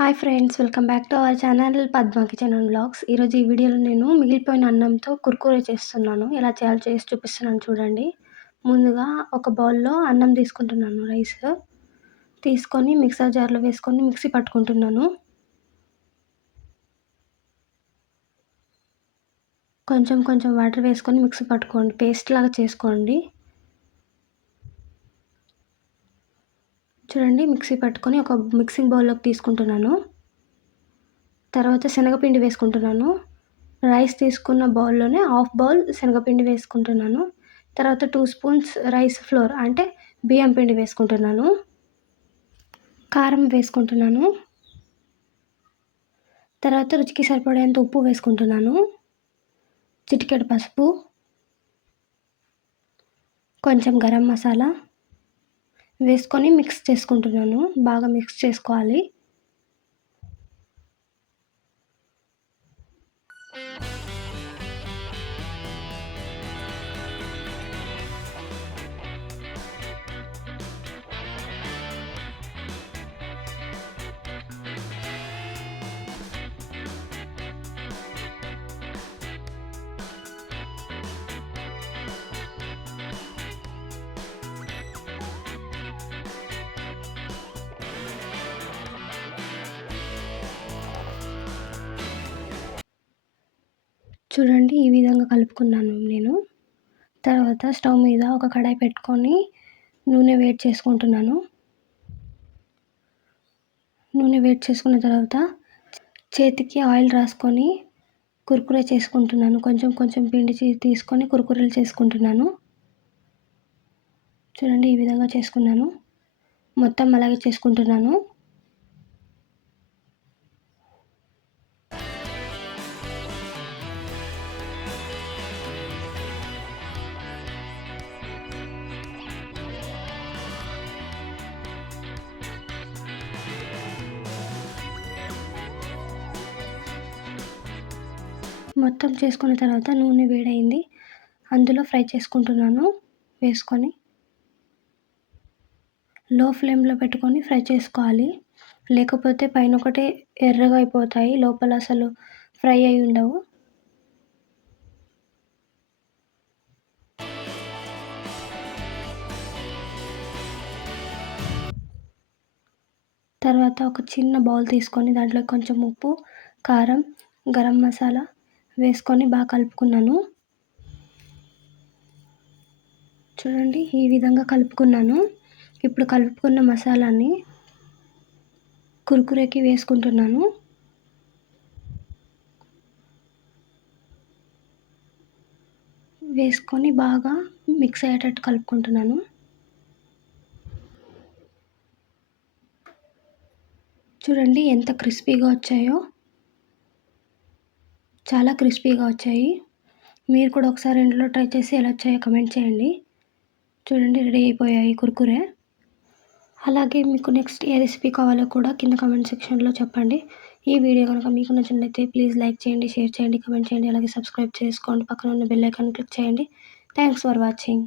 Hi friends welcome back to our channel Padma kitchen and blogs. ఈరోజు ఈ వీడియోలో నేను మిగిలిపోయిన అన్నంతో కుర్కూరే చేస్తున్నాను. ఎలా చేయాలో చేసి చూపిస్తున్నాను చూడండి. ముందుగా ఒక బౌల్లో అన్నం తీసుకుంటున్నాను రైస్. తీసుకొని మిక్సర్ జార్లో వేసుకొని మిక్సీ పట్టుకుంటున్నాను. కొంచెం కొంచెం వాటర్ వేసుకొని మిక్సీ పట్టుకోండి పేస్ట్ లాగా చేసుకోండి. చూడండి మిక్సీ పట్టుకొని ఒక మిక్సింగ్ బౌల్లోకి తీసుకుంటున్నాను. తర్వాత శనగపిండి వేసుకుంటున్నాను. రైస్ తీసుకున్న బౌల్లోనే హాఫ్ బౌల్ శనగపిండి వేసుకుంటున్నాను. తర్వాత టూ స్పూన్స్ రైస్ ఫ్లోర్ అంటే బియ్యం పిండి వేసుకుంటున్నాను. కారం వేసుకుంటున్నాను. తర్వాత రుచికి సరిపడేంత ఉప్పు వేసుకుంటున్నాను. చిటికెడు పసుపు. కొంచెం గరం మసాలా. వేసుకొని మిక్స్ చేసుకుంటున్నాను. బాగా మిక్స్ చేసుకోవాలి. చూడండి ఈ విధంగా కలుపుకున్నాను నేను. తర్వాత స్టవ్ మీద ఒక కడాయి పెట్టుకొని నూనె వేడి చేసుకుంటున్నాను. నూనె వేడి చేసుకున్న తర్వాత చేతికి ఆయిల్ రాసుకొని కుర్కురే చేసుకుంటున్నాను. కొంచెం కొంచెం పిండి తీసుకొని కుర్కురేలు చేసుకుంటున్నాను. చూడండి ఈ విధంగా చేసుకున్నాను. మొత్తం అలాగే చేసుకుంటున్నాను. మొత్తం చేసుకున్న తర్వాత నూనె వేడైంది. అందులో ఫ్రై చేసుకుంటున్నాను. వేసుకొని లో ఫ్లేమ్లో పెట్టుకొని ఫ్రై చేసుకోవాలి. లేకపోతే పైన ఒకటే ఎర్రగా అయిపోతాయి. లోపల అసలు ఫ్రై అయి ఉండవు. తర్వాత ఒక చిన్న బౌల్ తీసుకొని దాంట్లో కొంచెం ఉప్పు కారం గరం మసాలా వేసుకొని బాగా కలుపుకున్నాను. చూడండి ఈ విధంగా కలుపుకున్నాను. ఇప్పుడు కలుపుకున్న మసాలాని కురుకురేకి వేసుకుంటున్నాను. వేసుకొని బాగా మిక్స్ అయ్యేటట్టు కలుపుకుంటున్నాను. చూడండి ఎంత క్రిస్పీగా వచ్చాయో. చాలా క్రిస్పీగా వచ్చాయి. మీరు కూడా ఒకసారి ఇంట్లో ట్రై చేసి ఎలా వచ్చాయో కమెంట్ చేయండి. చూడండి రెడీ అయిపోయాయి కుర్కురే. అలాగే మీకు నెక్స్ట్ ఏ రెసిపీ కావాలో కూడా కింద కమెంట్ సెక్షన్లో చెప్పండి. ఈ వీడియో కనుక మీకు నచ్చినట్లయితే ప్లీజ్ లైక్ చేయండి షేర్ చేయండి కమెంట్ చేయండి అలాగే సబ్స్క్రైబ్ చేసుకోండి. పక్కన ఉన్న బెల్ ఐకాన్ క్లిక్ చేయండి. Thanks for watching.